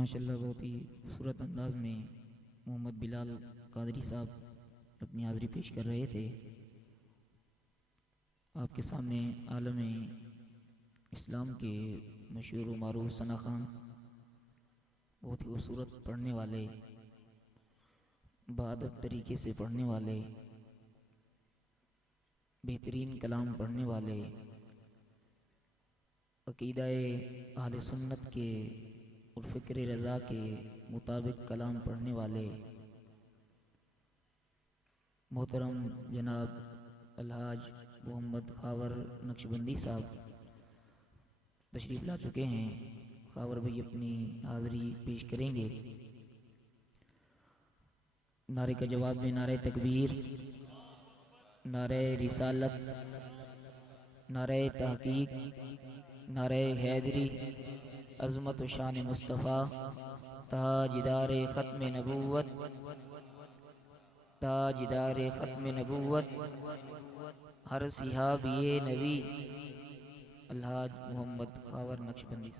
ماشاءاللہ بہت ہی خوبصورت انداز میں محمد بلال قادری صاحب اپنی حاضری پیش کر رہے تھے. آپ کے سامنے عالم اسلام کے مشہور و معروف ثنا خان بہت ہی خوبصورت پڑھنے والے، بادب طریقے سے پڑھنے والے، بہترین کلام پڑھنے والے، عقیدہ اہل سنت کے اور فکر رضا کے مطابق کلام پڑھنے والے محترم جناب الحاج محمد خاور نقشبندی صاحب تشریف لا چکے ہیں. خاور بھائی اپنی حاضری پیش کریں گے. نعرے کا جواب میں نعرہ تکبیر، نعرہ رسالت، نعرہ تحقیق، نعرہ حیدری، عظمت و شان مصطفیٰ، تاجدار ختم نبوت، تاجدار ختم نبوت، ہر صحابی نبی الحاج محمد خاور نقشبندی.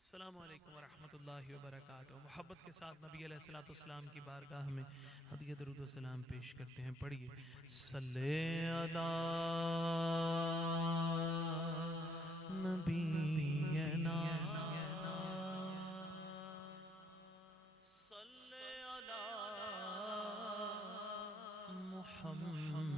السلام علیکم ورحمۃ اللہ وبرکاتہ. محبت کے ساتھ نبی علیہ الصلوۃ والسلام کی بارگاہ میں ہدیہ درود و سلام پیش کرتے ہیں. پڑھیے صلی علی نبینا صلی علی محمد.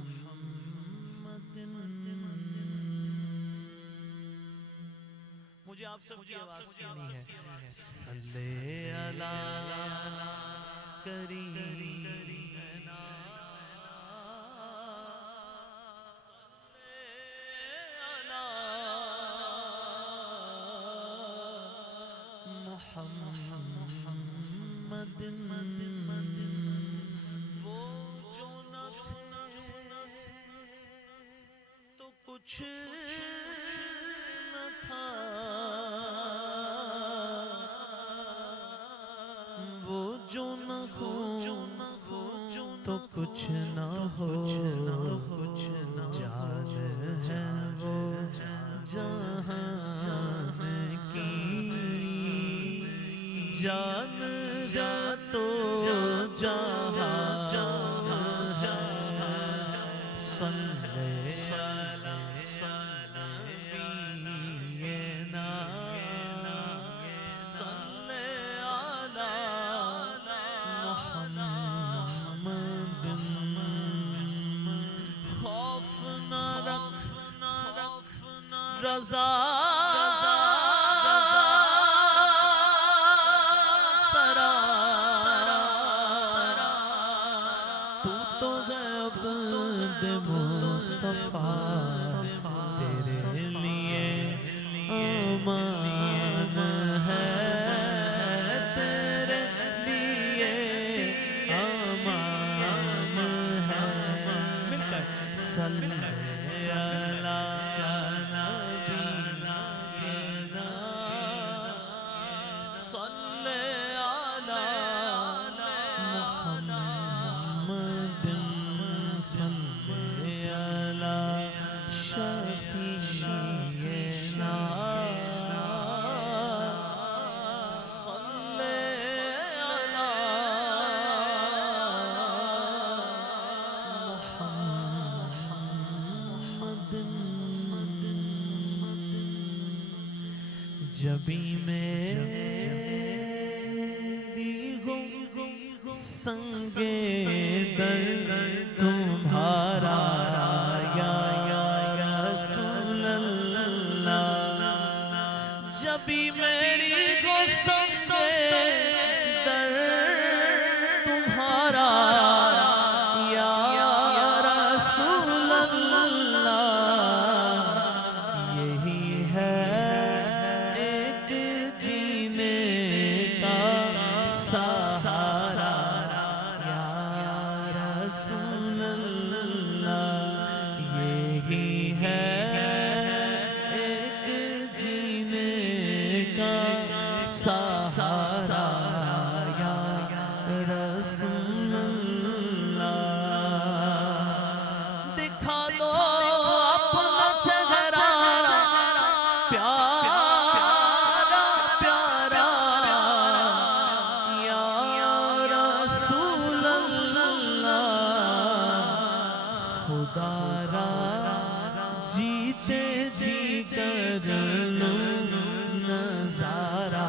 مجھے آپ سب کی آواز سننی ہے. صلی علی کریمنا صلی علی محمد. وہ جو نہ تھے تو کچھ نہ تھا، وہ جو نہ ہو تو کچھ نہ ہو. جان ہے وہ جہان کی، جان گا تو جہان ہے. صلی رضا سرا تو ہے عبد مصطفیٰ، تیرے لیے امان ہے، تیرے لیے امان ہے. مل کر صلی جبھی میری ہو سنگے در تمہارا یا رسول اللہ. جبھی میری ہو سنگے در تمہارا یا رسول اللہ. یہی ہے سہارا یا رسول اللہ. یہی ہے ایک جینے کا سہارا یا رسول اللہ. خدا را جیتے جی کر لوں نظارہ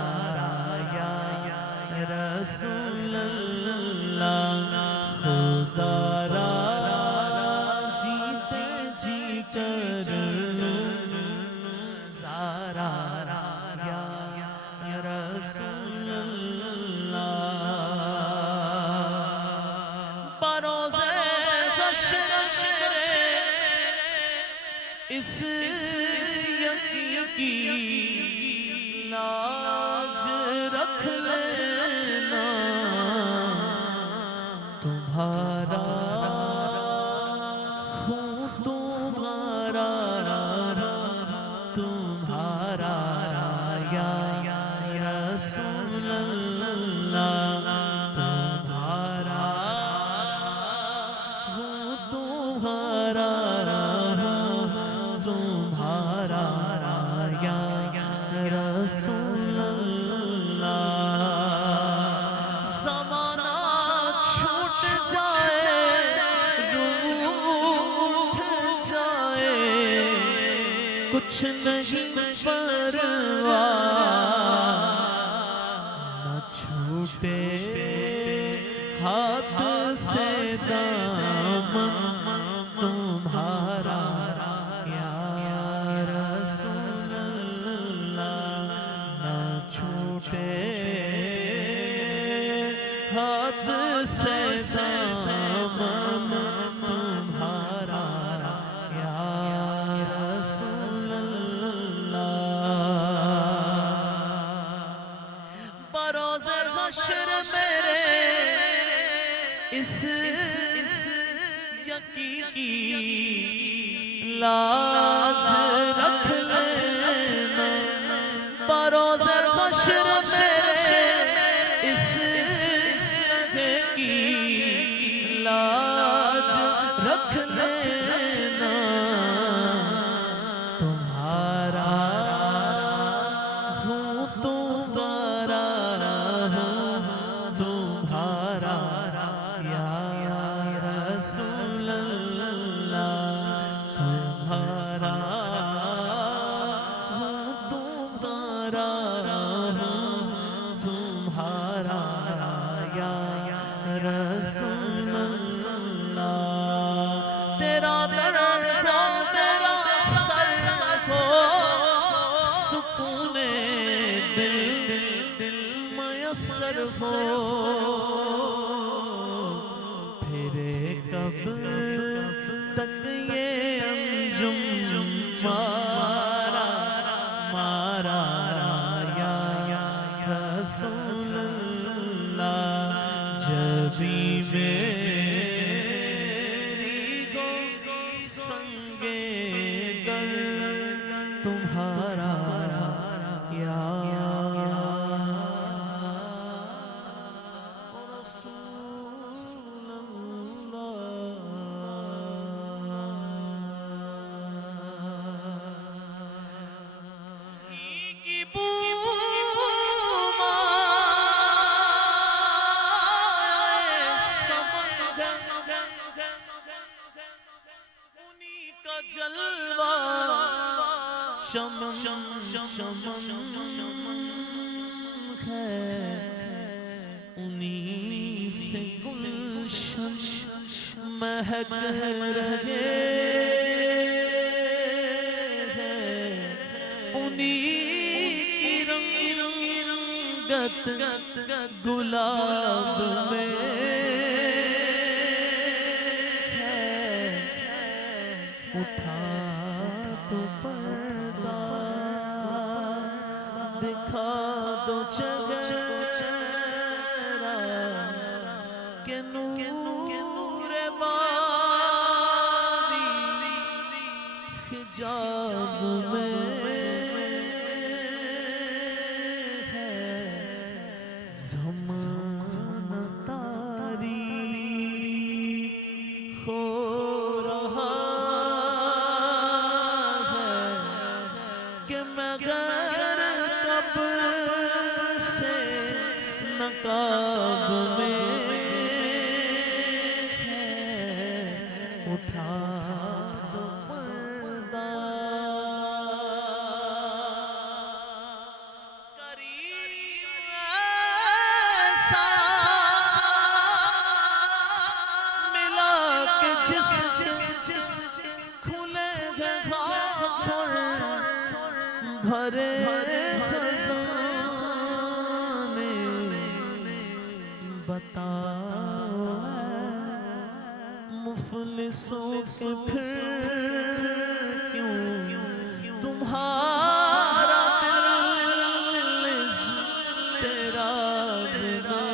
یا رسول اللہ خدا را جیتے جی کر لوں نظارہ یا رسول اللہ بروز حشر اس یقین کی لاج رکھ لینا تمہارا ہوں تمہارا تمہارا یا رسول اللہ تمہارا ہوں تمہارا تمہارا یا رسول اللہ زمانہ چھوٹ جائے روح اٹھ جائے کچھ نہیں پرواہ نہ چھوٹے ہاتھ سے دامن تمہارا یا رسول اللہ نہ چھوٹے ہاتھ سے دامن تمہارا یا رسول اللہ بروز حشر میرے اس یقین کی لاج رکھ لینا بروز حشر میرے اس یقین کی لاج رکھ لینا تمہارا ہوں تمہارا تمہارا یا رسول اللہ تمہارا ہوں تمہارا تمہارا یا رسول اللہ تیرا درد ہو میرا سر ہو سکون دل میسر ہو پھرے کب تک یہ انجم مارا یا رسول اللہ جبی میری گو سنگے دل تمہارا یا رسول اللہ کی بو جلوہ چمن ہے انہی سے گلشن مہک رہے ہیں انہی کی رنگت گلاب میں اٹھا تو پردہ دکھا دو چہرہ کہ نور باری حجاب میں ہے زمانہ تاریک ہو رہا نقاب میں ہے اٹھا دو پردہ کریم ایسا ملا کہ جس کھلے گئے ہاتھ بھرے خزانے بتاؤ مفلسوں کے پھر کیوں تمہارا دل تیرا بنا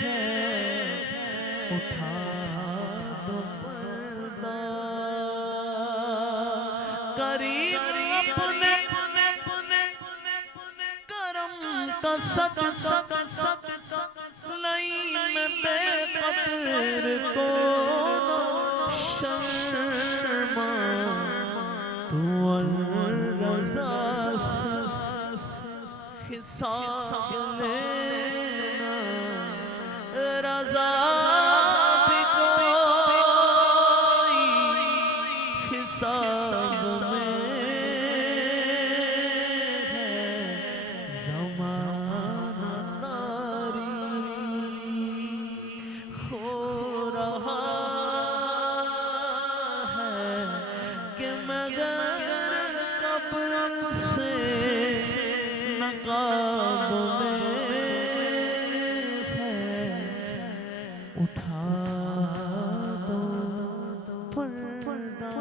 ہے اٹھا دو پردہ کریم اپنے کرم کا صدقہ لئی میں بے قدر کو شرما تو الرضا سے حساب لینا رضا بھی کوئی حساب میں ہے زمانہ ناری ہو رہا ہے کہ مگر قبر سے نقاب میں ہے اٹھا دو پردہ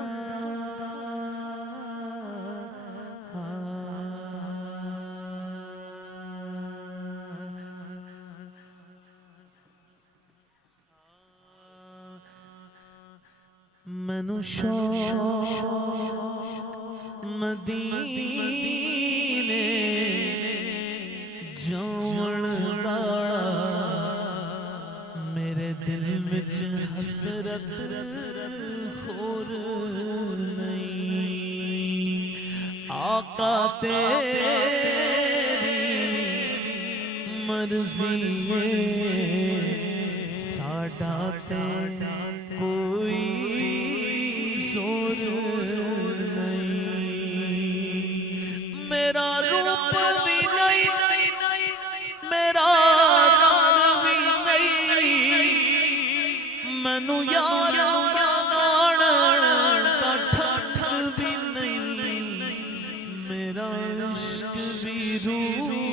مینو شوق مدینے جاون دا میرے دل وچ حسرت ہور نہیں آقا تیری مرضی ہے ساڈا تے کوئی زور نہیں میرا روپ بھی نہیں میرا رنگ بھی نہیں مینو یار بنانا دا ٹھٹ بھی نہیں میرا عشق بھی رومی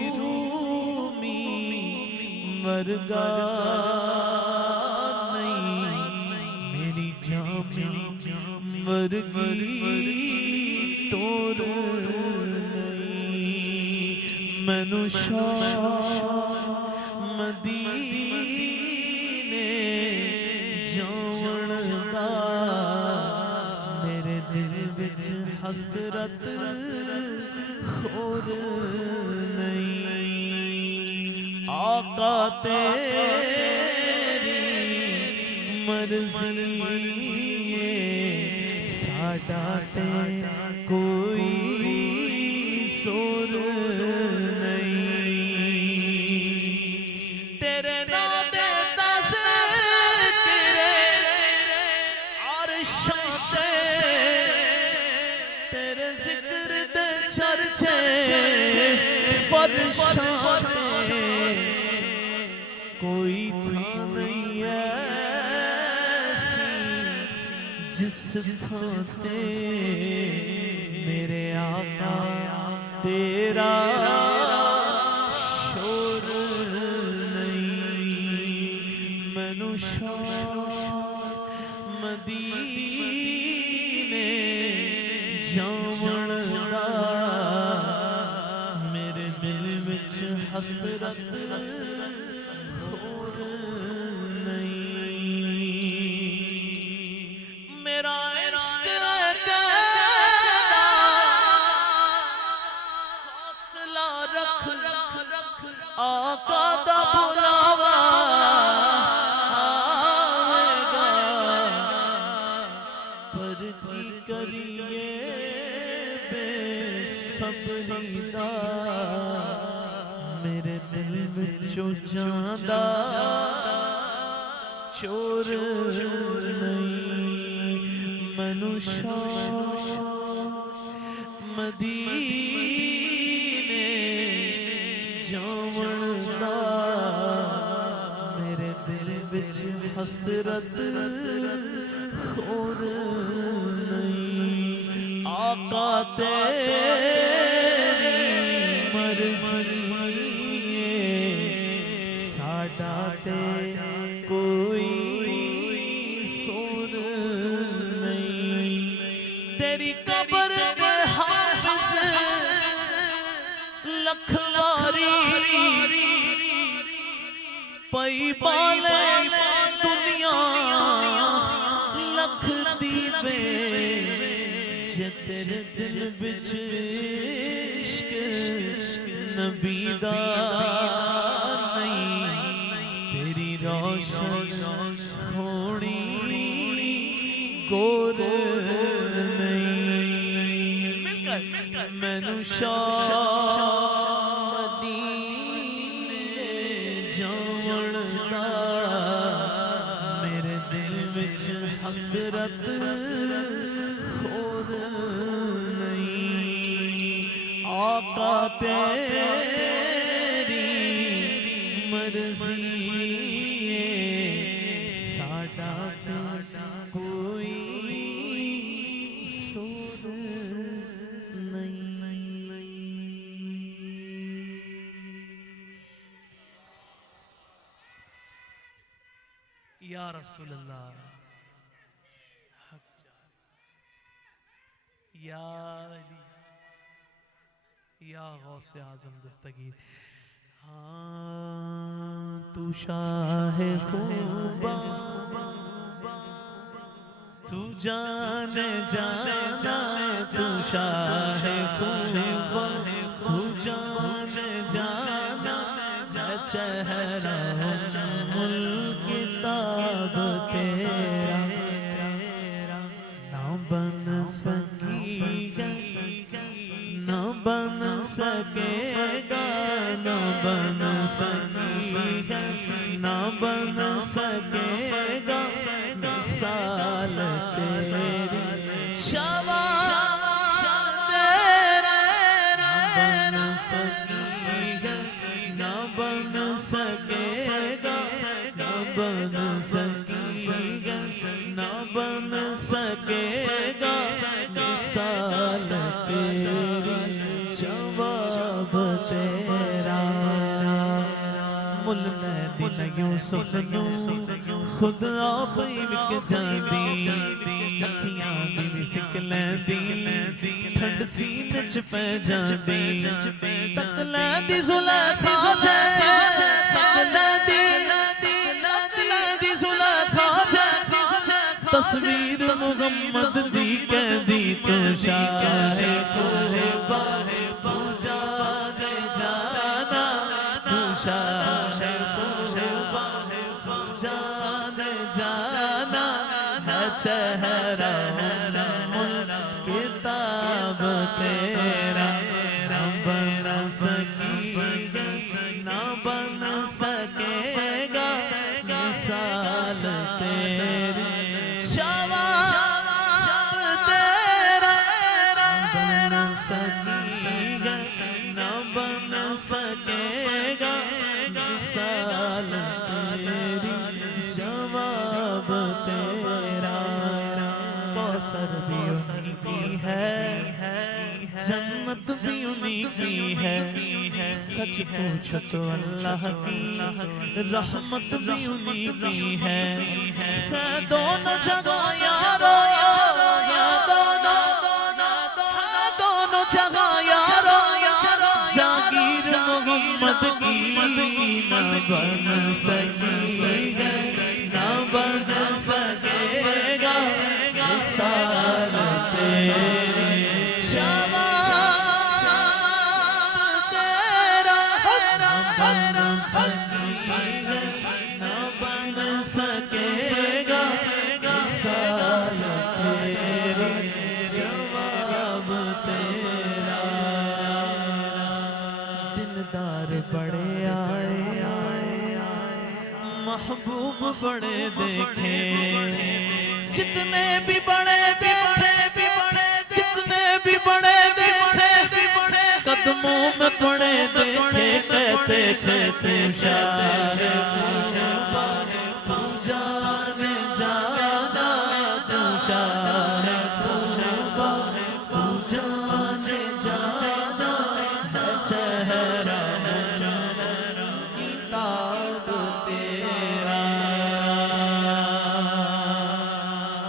ورگا ورگی ٹور نہیں مینو شوق مدینے جاون دا میرے دل وچ حسرت ہور نہیں آقا تیری مرضی ساڈا تے کوئی سور نہیں تیرے نام دے تذکرے عرشاں تے تیرے ذکر دے چرچے فرشاں تے کوئی تھا نہیں ایسی جس تھاں تے میرے آقا تیرا شور نہیں مینو شوق مدینے جاون دا میرے دل وچ حسرت ہور نہیں میرا عشق حوصلہ رکھ آقا دا بلاوا آئے گا پر کی کریے بے صبری دا میرے دل وچوں جاندا چور نہیں منو شاہ مدینے جاون دا میرے دل وچ حسرت خور نہیں آقا تیری مرضی ساڈا تے کوئی سور نہیں تیری قبر پہ حافظ لکھ واری پئی بالے دنیا لکھ دیوے جے تیرے دل وچ عشق نبی دا نہیں تیری روشن ہونی گور نہیں مینوں شاہ مدینے جاون دا میرے دل وچ حسرت خور نہیں آقا تیری مرضی ساڈا کوئی سور نہیں یا رسول اللہ یا علی یا غوث اعظم دستگیر ہاں تو شاہ خوبا تو جانے جانا تو شاہ خوبا تو جانے جانا چہرہ ملک کتاب تیرا نہ بن سکی نہ بن سکے گا نہ بن سکی نہ بن سکے گا مثال تیری شواب تیرا نہ بن سکی نہ بن سکے گا نہ بن سکی نہ بن سکے گا مثال تیری جواب تیرا مل دن یوسف نو خود آپ ہی وک جاندی اکھیاں دی بھی سک لیندی ٹھنڈ سینے چ پہ جاندی تک لیندی زلیخا جے تک لیندی زلیخا جے تصویر محمد دی کہندی تو شاہ خوبا تو جانے جانا تو شاہ خوبا تو جانے جانا چہرہ ملک کتاب تیرا نہ بن سکی نہ بن سکے گا مثال تیری شواب تیرا نہ بن سکی نہ بن سکے گا مثال تیری جواب تیرا کوثر بھی انہی کی ہے جنت بھی انہی کی ہے سچ پوچھو تو اللہ کی رحمت بھی انہی کی ہے دونوں جگہ یارو دونوں جگہ یارو جاگیر محمد کی نہ بن سکی نہ بن سکے گا مثال تیری شواب تیرا نہ بن سکی نہ بن سکے گا مثال تیری جواب تیرا دلدار بڑے آئے محبوب بڑے دیکھے جتنے بھی بڑے دیکھے جتنے بھی بڑے دیکھے قدموں میں پڑے دیکھے کہتے تھے تم شاہ تو جانے جانا تو شاہ تو جانے جانا چہرہ کتاب تیرا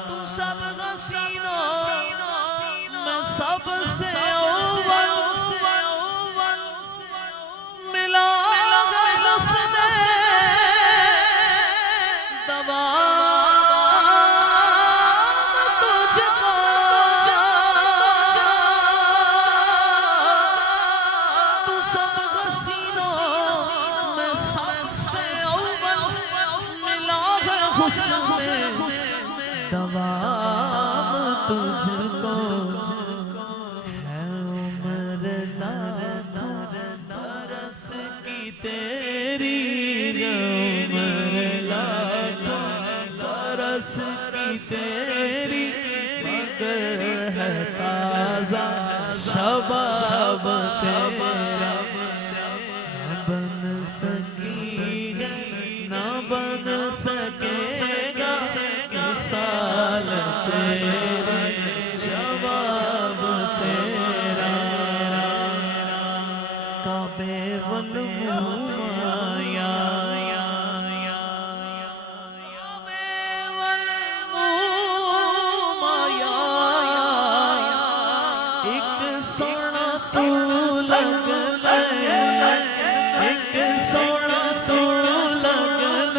تو سب حسینوں میں سب سے اول ملا حسن دوام تجھ کو تو سب حسینوں میں سب سے اول ملا حسن دوام تجھ کو ہے عمر لاکھوں برس کی تیری عمر لاکھوں برس کی تیری مگر ہے تازہ شباب تیرا نہ بن سکی نہ بن سکے گا مثال تیرے جواب تیرا کعبے والمایا ایک سونا تو لگ ایک سونا تو لگ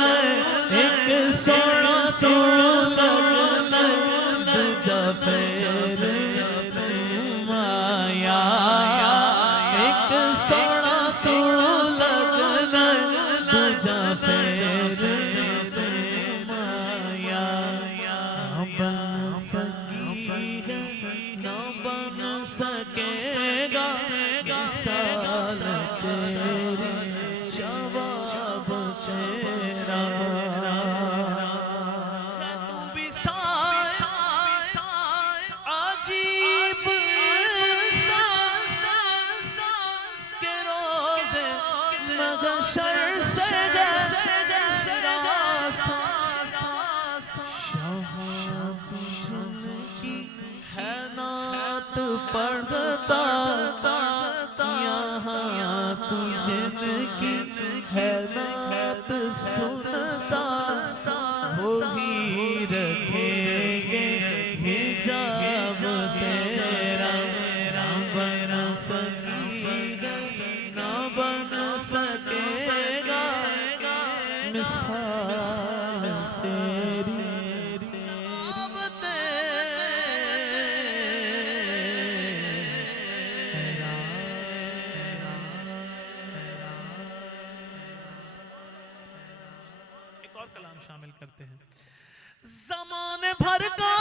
ایک سونا تو لگ دوجا پھر مایا ایک سونا تو لگ دوجا پھر مایا نہ بن سکی نہ بن سکے گا مثال تیری جواب تیرا ہے تو بھی عجیب کہ روز محشر سے جن کی ہے نعت پڑھتا یہاں تو جن کی ہے نعت سنتا وہی رکھیں گے حجاب تیرا نہ بن سکی نہ بن سکے گا مثال تیری جواب تیرا ایک اور کلام شامل کرتے ہیں زمانے بھر کا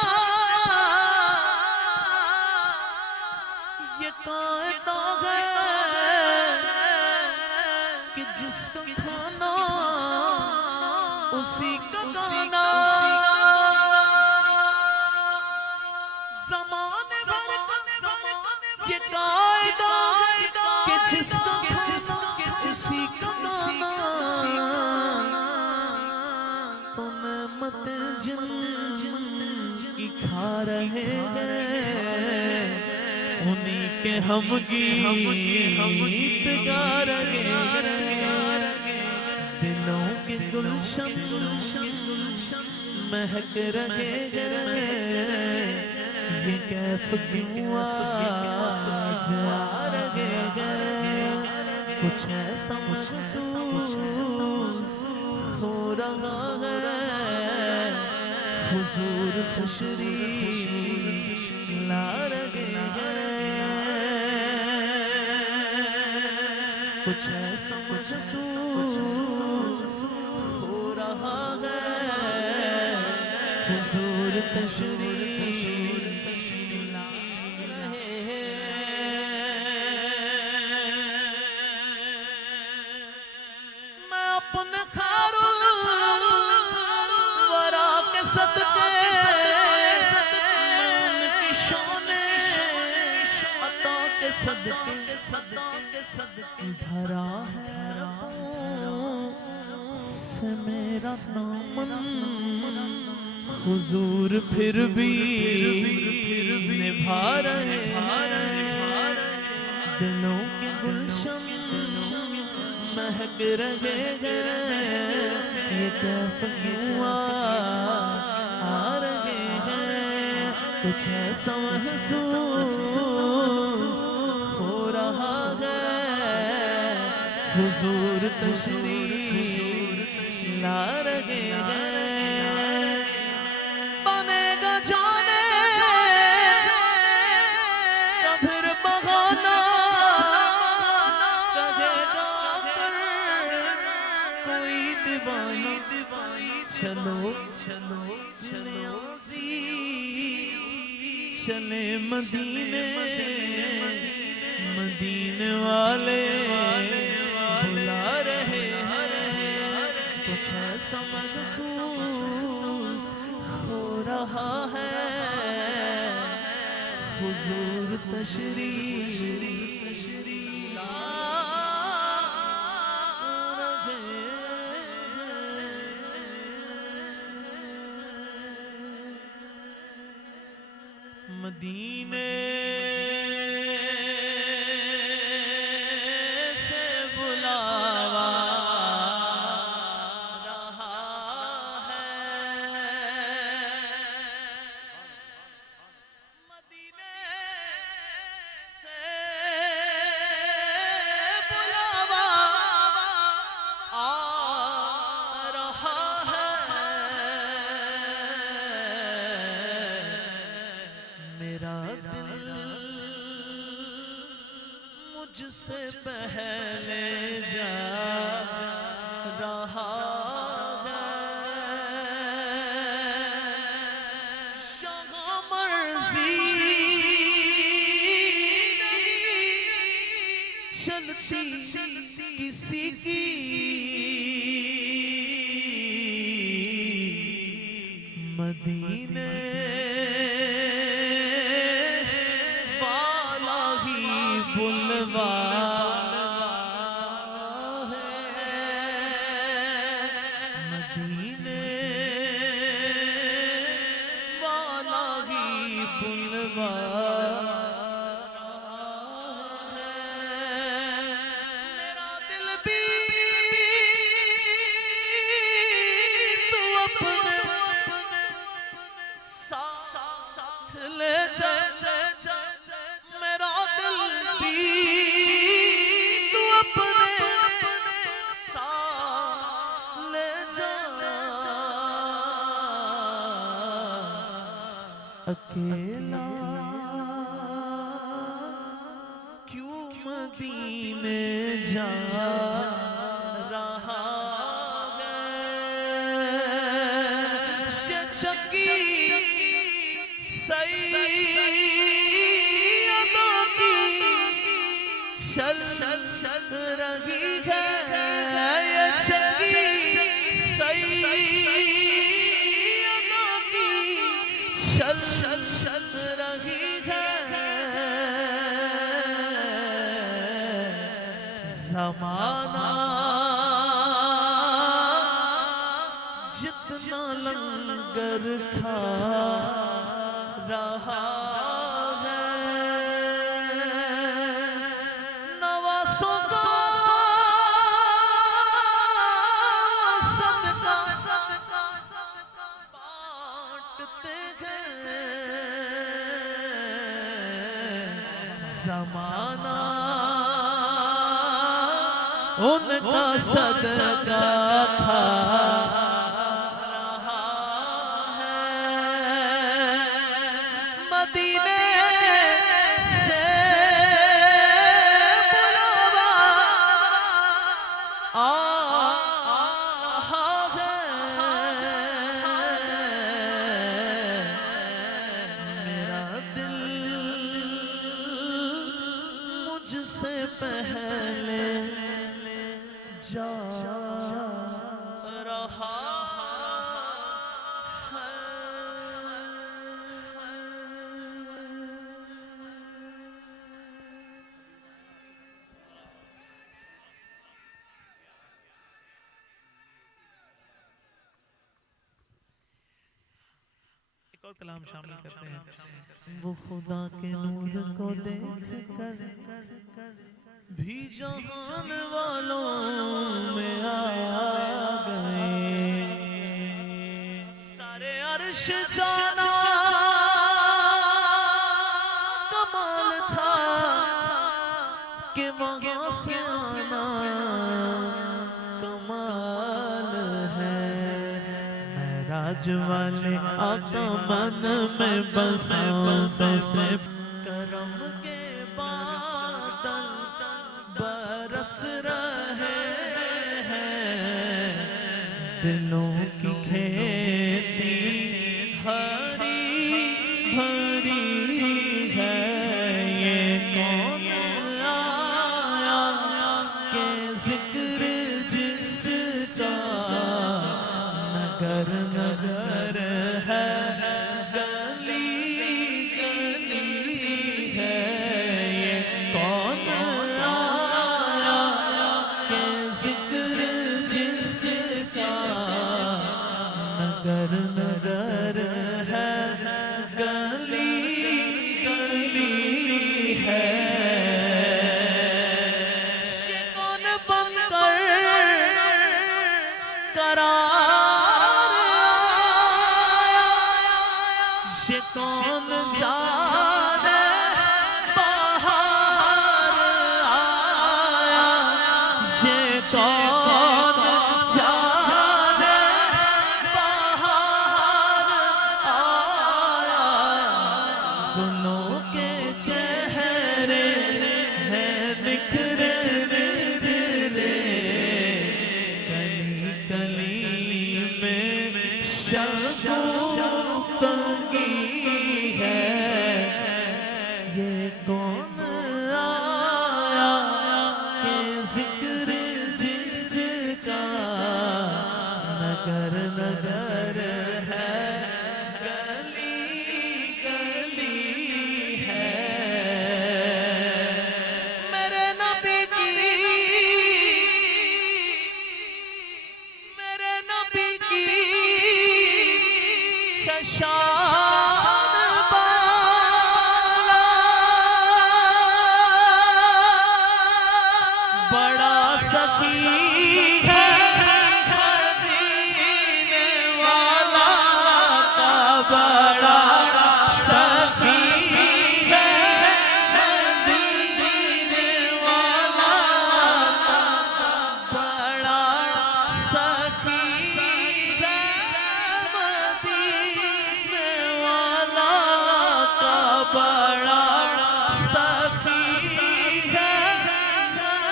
یہ قاعدہ ہے کہ جس کا کھانا اسی کا گانا زمانے بھر کا یہ قاعدہ ہے کہ جس کا کھانا اسی کا گانا تو نعمت جن کی کھا رہے ہیں انہی کے ہم گیت گا رہے ہیں دلوں کے گلشن مہک رہے ہیں یہ کیف کیوں آج آ رہے ہیں کچھ ایسا محسوس ہو رہا ہے حضور تشریف لا رہے ہیں کچھ ایسا محسوس ہو رہا ہے حضور تشریف لا رہے ہیں میں اپنے خیروں بھرا ہے سے میرا دامن حضور پھر بھی نبھا رہے ہیں دلوں کے گلشن مہک رہے ہیں یہ کیف کیوں آ رہے ہیں کچھ ایسا محسوس ہو رہا ہے حضور تشریف لا رہے ہیں بنے گا جانے کا پھر بہانا کہے گا پر کوئی دیوانہ چلو چلو نیازی چلے مدینے مدینے والے بلا رہے ہیں کچھ ایسا محسوس ہو رہا ہے حضور تشریف لا رہے ہیں مدینے مجھ سے پہلے جا رہا ہے شاہ مرضی چلتی کسی کی مدینے مدینے والا ہی بلوا میرا دل بھی تو اپنے ساتھ لے جا میرا دل بھی تو اپنے ساتھ لے جا اکیلا کیوں مدینے جا رہا ہے یہ چکی سیدوں کی چل رہی ہے یہ چکی سیدوں کی چل رہی ہے زمانہ جتنا لنگر کھا رہا ہے نواسوں کا صدقہ بانٹتے ہیں زمانہ ان کا صدقہ کھا رہا ہے مدینے سے بلاوا آ رہا ہے میرا دل مجھ سے پہلے جا رہا ہے اور کلام شامل کرتے ہیں۔ وہ خدا کے نور کو دیکھ کر بھی جہان والوں میں آ گئے، سارے عرش جانا کمال تھا کہ وہاں سے آنا کمال ہے۔ معراج والے آقا من میں بساطوں سے کرم کے بادل برس رہے ہیں، دلوں کی کھیتی ہری بھری ہے۔ یہ کون آیا کہ ذکر جس کا نگر نگر ہے، گلی گلی ہے۔ یہ کون آیا کہ ذکر جس کا نگر نگر ہے، گلی گلی ہے۔ شکن بن کر قرار آیا، یہ کون جانے بہار آیا، یہ کون جانے بہار آیا۔ گلوں کے چہرے ہیں نکھرے نکھرے، کلی کلی میں شگفتگی ہے۔ یہ کون آیا کہ ذکر جس کا نگر نگر ہے، گلی گلی ہے۔ میرے نبی کی شان بالا، بڑا سخی ہے مدینے والا کا، بڑا سخی ہے مدینے والا کا، بڑا سخی ہے مدینے والا کا، بڑا سخی ہے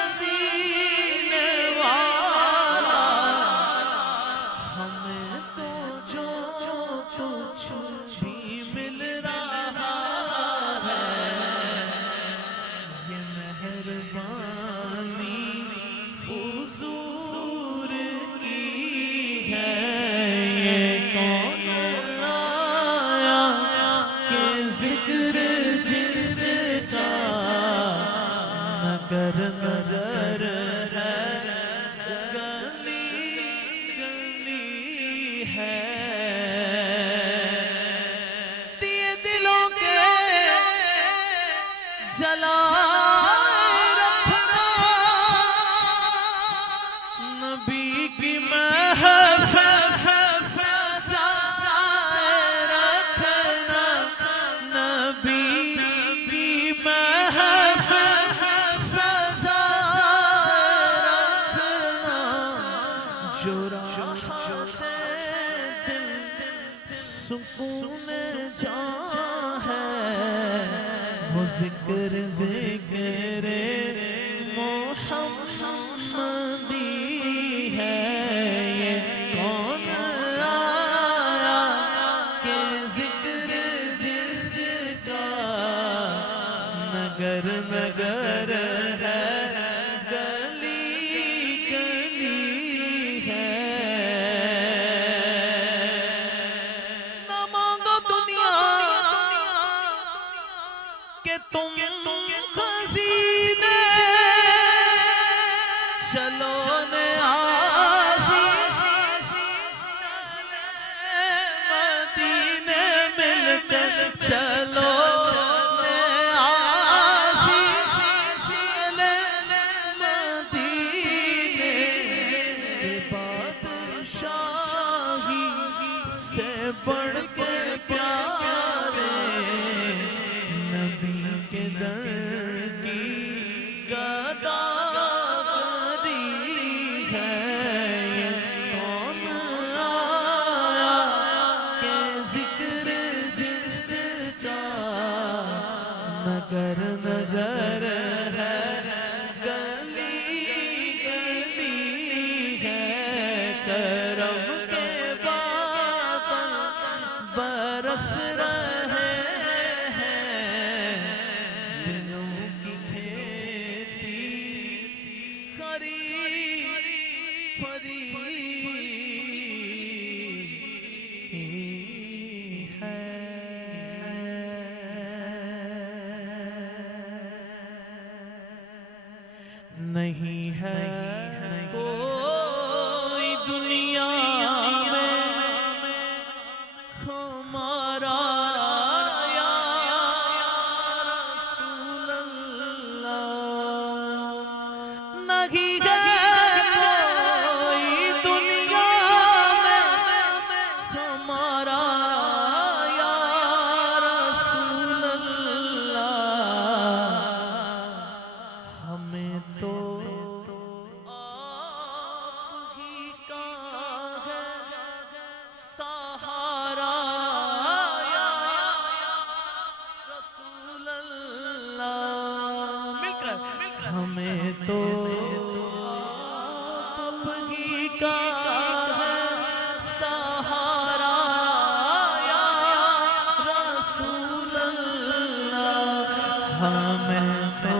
مدینے والا۔ ہمیں تو جو کچھ بھی مل رہا ہے، یہ مہربانی حضور کی ہے۔ یہ کون آیا کہ ذکر جس کا نگر نگر ہے، گلی گلی ہے۔ دیے دلوں کے جلائے رکھنا، نبی کی محفل سجائے رکھنا، نبی کی محفل سجائے رکھنا۔ جو راحت دل سکون جاں ہے، وہ ذکر ذکر محمدی ہے۔ یہ کون آیا کہ ذکر جس کا نگر نگر ہے، گلی گلی ہے۔ نہ مانگو دنیا کہ تم خزینے، چلو نیازی مدینے میں نگر نگر ہے گلی گلی ہے کرم کے بادل برس رہے ہیں دلوں کی کھیتی ہری بھری نہیں ہے کوئی دنیا میں ہمارا یا رسول اللہ نہیں ہے کوئی دنیا میں ہمارا یا رسول اللہ ہمیں تو سہارا یا رسول اللہ مل کر ہمیں تو آپ ہی کا ہے سہارا یا رسول اللہ ہمیں تو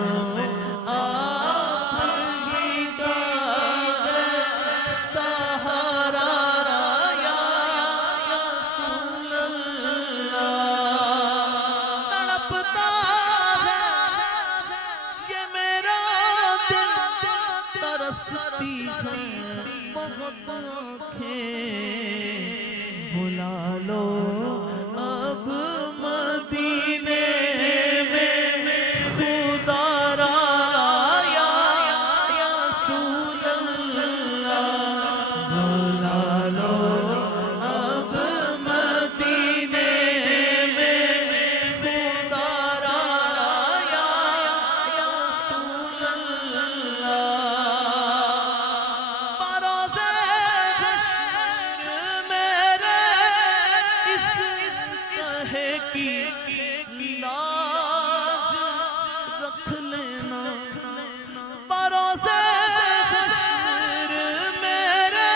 ترستی ہے بہت آنکھیں بلا لو اب مدینے میں خدا را یا رسول اللہ بلا لو اب مدینے میں خدا را یا رسول اللہ کی لاج رکھ لینا بروز حشر میرے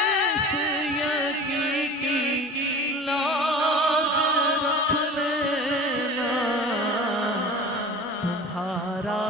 اس یقین کی لاج رکھ لینا تمہارا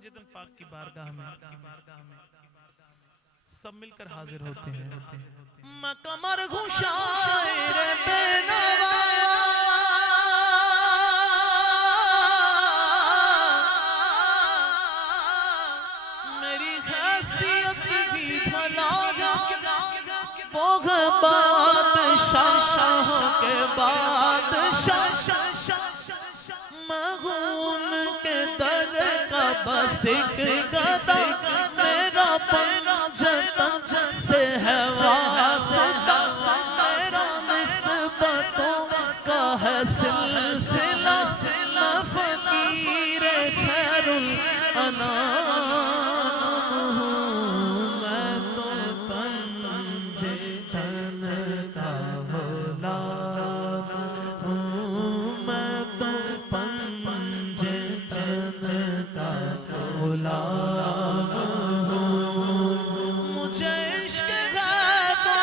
پنجتن پاک کی بارگاہ میں سب مل کر حاضر ہوتے ہیں میں کمر ہوں شاعر بے نوا میری حیثیت بھی بھلا وہ ہے بادشاہ کے بادشاہ بس ایک گدا میرا پنجتن سے ہے واسطہ میرا نسبتوں کا ہے سلسلہ میں فقیر خیر الانام ہوں میں تو پنجتن کا غلام ہوں میں تو غلام ہوں مجھے عشق ہے تو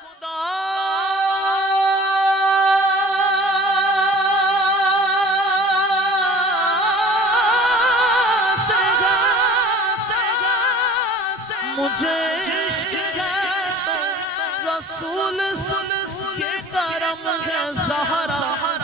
خدا سے مجھے عشق ہے تو رسول یہ کرم ہے زہرا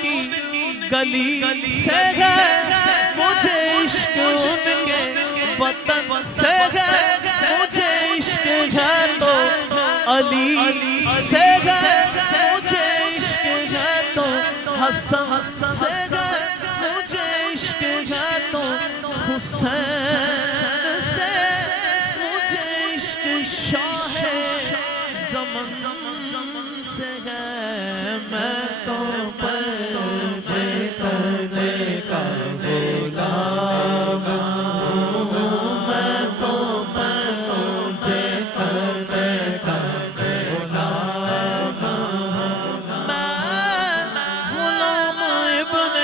کی گلی سے ہے مجھے عشق ان کے وطن سے ہے مجھے عشق ہے تو علی سے ہے مجھے عشق ہے تو حسن سے ہے مجھے عشق ہے تو حسین سے مجھے عشق شاہ زمن سے ہے میں تو پرچے کرنے کا غلام ہوں میں تو پرچے کرنے کا غلام ہوں میں غلام ابن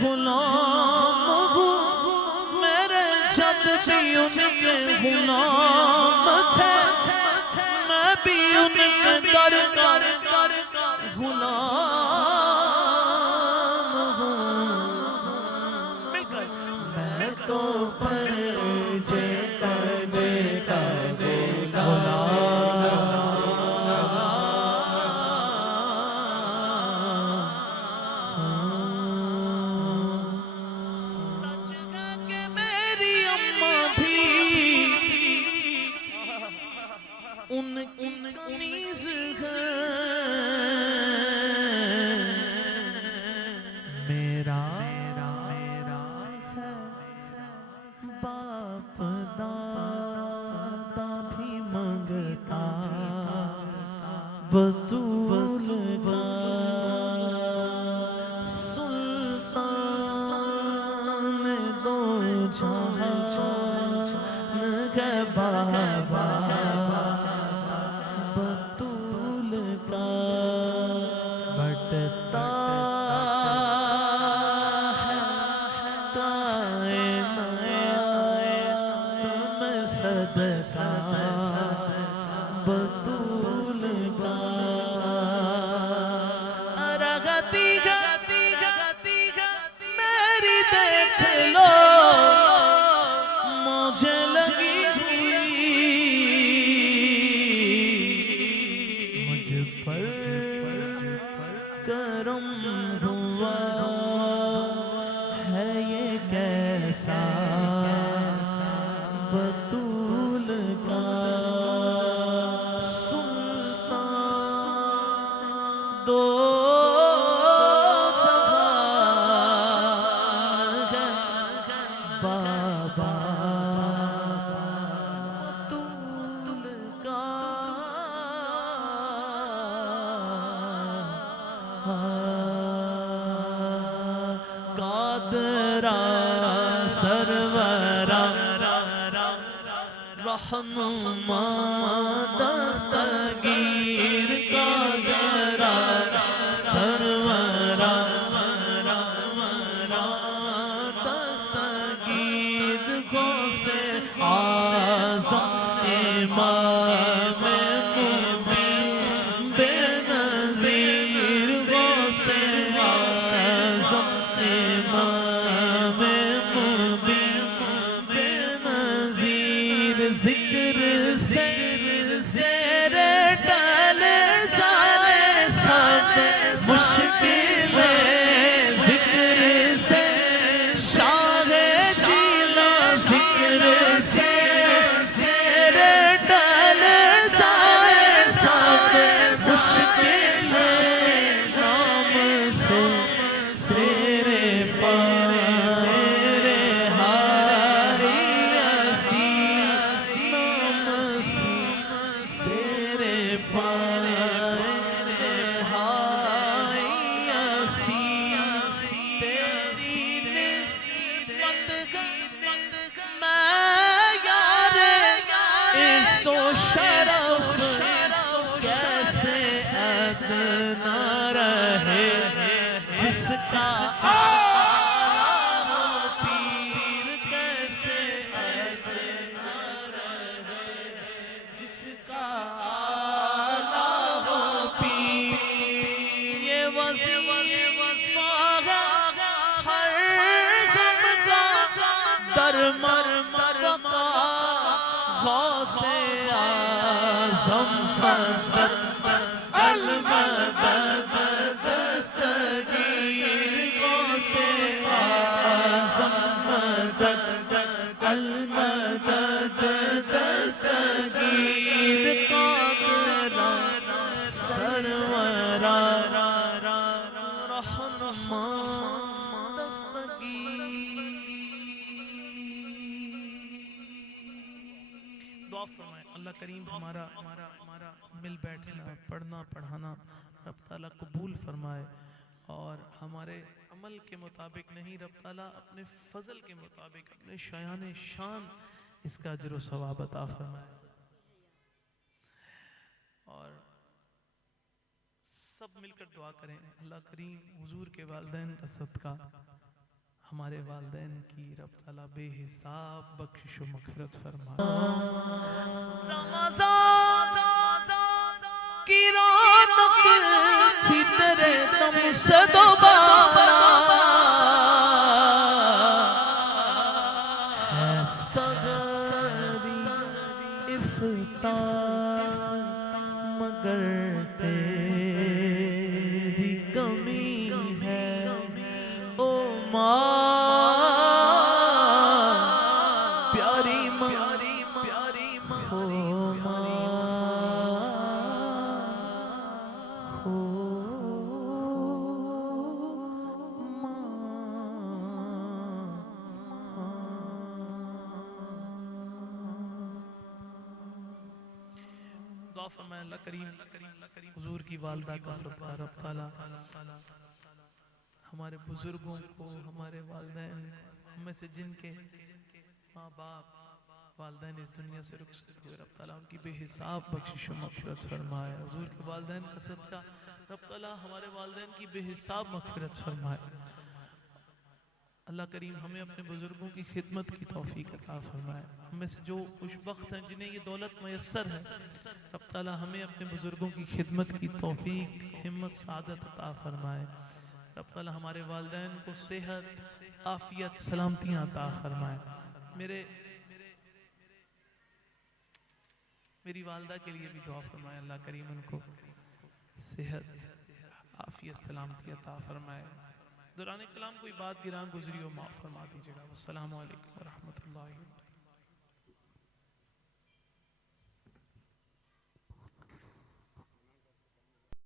غلام ہوں میرے جد بھی ان کے غلام تھے میں بھی ان کے در غلام ہوں مل کر میں تو پرچے کرنے کا سچ ہے کہ میری اماں بھی ان کی کنیز ہے میرا ہے باپ دادا بھی منگتا بطول کا سلطان دو جہان ہے بابا بطول کا بٹتا ہے کائنات میں صدقہ بطول کا ارغتی میری دیکھ لو مجھے لگی مجھ پر کرم ہوا ہے یہ کیسا بطول کا سلطان دو بابا بطول کا قادرہ سرورہ رہنما دستگیر قادرہ سرورہ دستگیر غوث اعظم امام مبین بے نظیر غوث اعظم امام مبین بے نظیر ذکر سے زیر ڈال جائے سب مشکلیں ذکر سے شاہ جینا ذکر سے زیر ڈال جائے سب مشکلیں نام سے تیرے پائے ہاری اسی نام سے تیرے پائے ہاری اسی تیری نسبت میں یار عز و شرف کیسے ادنا رہے جس کا آلہ پیر کیسے ادنا رہے جس کا آلہ پیر یہ وظیفہ ہر غم کا درمر بقا غوث اعظم مدد المدد دست المدد دستگیر قادرا سرورا رحماں دعا فرمائیں اللہ کریم ہمارا مل بیٹھنا پڑھنا پڑھانا رب تعالیٰ قبول فرمائے، اور ہمارے عمل کے مطابق نہیں، رب تعالیٰ اپنے فضل کے مطابق اپنے شایان شان اس کا اجر و ثواب عطا فرمائے، اور سب مل کر دعا کریں اللہ کریم حضور کے والدین کا صدقہ ہمارے والدین کی رب تعالیٰ بے حساب بخشش و مغفرت فرمائے۔ رمضان کی رونق تھی تیرے دم سے دوبارہ، ہے سحری افطار مگر تیری کمی ہے او ماں، پیاری ماں ہو ماں ہو دعا فرمائیں اللہ کریم حضور کی والدہ کا صدقہ رب تعالیٰ ہمارے بزرگوں کو، ہمارے والدین ہم میں سے جن کے ماں باپ والدین اس دنیا سے رخصت ہوئے، رب تعالیٰ ان کی بے حساب بخشش و مغفرت فرمائے۔ حضور کے والدین کا صدقہ رب تعالیٰ ہمارے والدین کی بے حساب مغفرت فرمائے۔ اللہ کریم ہمیں اپنے بزرگوں کی خدمت کی توفیق عطا فرمائے۔ ہم میں سے جو خوش بخت ہیں جنہیں یہ دولت میسر ہے، رب تعالیٰ ہمیں اپنے بزرگوں کی خدمت کی توفیق، ہمت، سعادت عطا فرمائے۔ رب تعالیٰ ہمارے والدین کو صحت، عافیت، سلامتیاں عطا فرمائے۔ میری والدہ کے لیے بھی دعا فرمائے اللہ کریم ان کو صحت، عافیت، سلامتی عطا فرمائے۔ دوران کلام کوئی بات گراں گزری ہو معاف فرما دیجیے گا۔ والسلام علیکم ورحمۃ اللہ۔